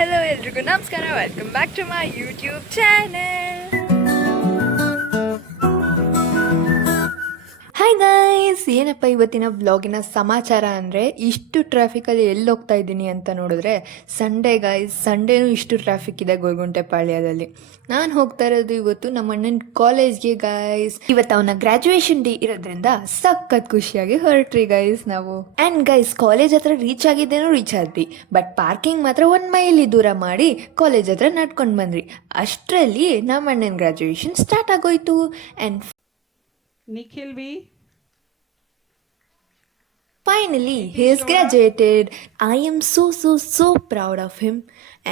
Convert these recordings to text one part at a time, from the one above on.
Hello ಎಲ್ರಿಗೂ ನಮಸ್ಕಾರ, welcome back to my YouTube channel. Hi guys, ಏನಪ್ಪ ಇವತ್ತಿನ ಬ್ಲಾಗಿನ ಸಮಾಚಾರ ಅಂದರೆ, ಇಷ್ಟು ಟ್ರಾಫಿಕಲ್ಲಿ ಎಲ್ಲಿ ಹೋಗ್ತಾ ಇದ್ದೀನಿ ಅಂತ ನೋಡಿದ್ರೆ ಸಂಡೇ ಗೈಸ್. ಸಂಡೇನೂ ಇಷ್ಟು ಟ್ರಾಫಿಕ್ ಇದೆ ಗೋಲ್ಗುಂಟೆಪಾಳ್ಯದಲ್ಲಿ. ನಾನು ಹೋಗ್ತಾ ಇರೋದು ಇವತ್ತು ನಮ್ಮ ಅಣ್ಣನ ಕಾಲೇಜ್ಗೆ ಗೈಸ್. ಇವತ್ತು ಅವನ ಗ್ರ್ಯಾಜುಯೇಷನ್ ಡೇ ಇರೋದ್ರಿಂದ ಸಖತ್ ಖುಷಿಯಾಗಿ ಹೊರಟ್ರಿ ಗೈಸ್ ನಾವು. ಆ್ಯಂಡ್ ಗೈಸ್, ಕಾಲೇಜ್ ಹತ್ರ ರೀಚ್ ಆದ್ವಿ, ಬಟ್ ಪಾರ್ಕಿಂಗ್ ಮಾತ್ರ 1 ಮೈಲಿ ದೂರ ಮಾಡಿ ಕಾಲೇಜ್ ಹತ್ರ ನಡ್ಕೊಂಡು ಬಂದ್ರಿ. ಅಷ್ಟರಲ್ಲಿ ನಮ್ಮ ಅಣ್ಣನ ಗ್ರ್ಯಾಜುಯೇಷನ್ ಸ್ಟಾರ್ಟ್ ಆಗೋಯ್ತು. And Nikhil V. finally, he is graduated. I am so proud of him,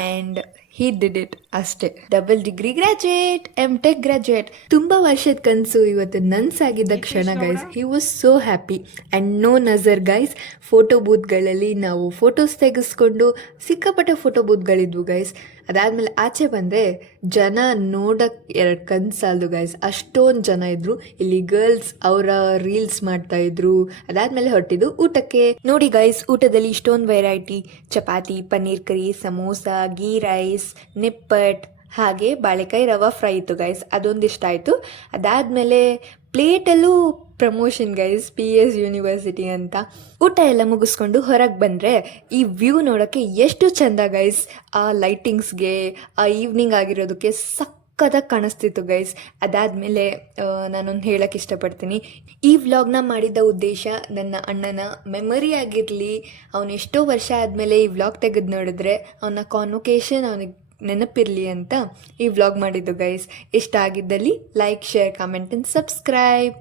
and he did it. ಅಷ್ಟೇ, double degree graduate, M.Tech graduate. ತುಂಬ ವರ್ಷದ ಕನಸು ಇವತ್ತು ನನ್ಸಾಗಿದ್ದ ಕ್ಷಣ guys. He was so happy. And no ನಜರ್ guys, photo ಬೂತ್ಗಳಲ್ಲಿ ನಾವು ಫೋಟೋಸ್ ತೆಗೆಸ್ಕೊಂಡು ಸಿಕ್ಕಾಪಟ್ಟೆ ಫೋಟೋ ಬೂತ್ಗಳಿದ್ವು ಗೈಸ್. ಅದಾದಮೇಲೆ ಆಚೆ ಬಂದರೆ ಜನ ನೋಡಕ್ಕೆ 2 ಕನ್ಸಾಲ್ದು ಗೈಸ್, ಅಷ್ಟೊಂದು ಜನ ಇದ್ರು. ಇಲ್ಲಿ ಗರ್ಲ್ಸ್ ಅವರ ರೀಲ್ಸ್ ಮಾಡ್ತಾ ಇದ್ರು. ಅದಾದಮೇಲೆ ಹೊರಟಿದ್ದು ಊಟಕ್ಕೆ. ನೋಡಿ ಗೈಸ್, ಊಟದಲ್ಲಿ ಇಷ್ಟೊಂದು ವೆರೈಟಿ: ಚಪಾತಿ, ಪನ್ನೀರ್ ಕರಿ, ಸಮೋಸ, ಗೀ ರೈಸ್, ನಿಪ್ಪಟ್, ಹಾಗೆ ಬಾಳೆಕಾಯಿ ರವಾ ಫ್ರೈ ಇತ್ತು ಗೈಸ್. ಅದೊಂದಿಷ್ಟ ಆಯಿತು. ಅದಾದಮೇಲೆ ಪ್ಲೇಟಲ್ಲೂ ಪ್ರಮೋಷನ್ ಗೈಸ್, PS ಯೂನಿವರ್ಸಿಟಿ ಅಂತ. ಊಟ ಎಲ್ಲ ಮುಗಿಸ್ಕೊಂಡು ಹೊರಗೆ ಬಂದರೆ ಈ ವ್ಯೂ ನೋಡೋಕ್ಕೆ ಎಷ್ಟು ಚೆಂದ ಗೈಸ್. ಆ ಲೈಟಿಂಗ್ಸ್ಗೆ, ಆ ಈವ್ನಿಂಗ್ ಆಗಿರೋದಕ್ಕೆ ಸಕ್ಕತ್ತಾಗಿ ಕಾಣಿಸ್ತಿತ್ತು ಗೈಸ್. ಅದಾದಮೇಲೆ ನಾನೊಂದು ಹೇಳೋಕ್ಕೆ ಇಷ್ಟಪಡ್ತೀನಿ, ಈ ವ್ಲಾಗ್ನ ಮಾಡಿದ್ದ ಉದ್ದೇಶ ನನ್ನ ಅಣ್ಣನ ಮೆಮೊರಿ ಆಗಿರಲಿ. ಅವನು ಎಷ್ಟೋ ವರ್ಷ ಆದಮೇಲೆ ಈ ವ್ಲಾಗ್ ತೆಗೆದು ನೋಡಿದ್ರೆ ಅವನ ಕಾನ್ವೊಕೇಶನ್ ಅವನಿಗೆ ನೆನಪಿರಲಿ ಅಂತ ಈ ವ್ಲಾಗ್ ಮಾಡಿದ್ದು ಗೈಸ್. ಇಷ್ಟ ಆಗಿದ್ದಲ್ಲಿ like, share, comment and subscribe.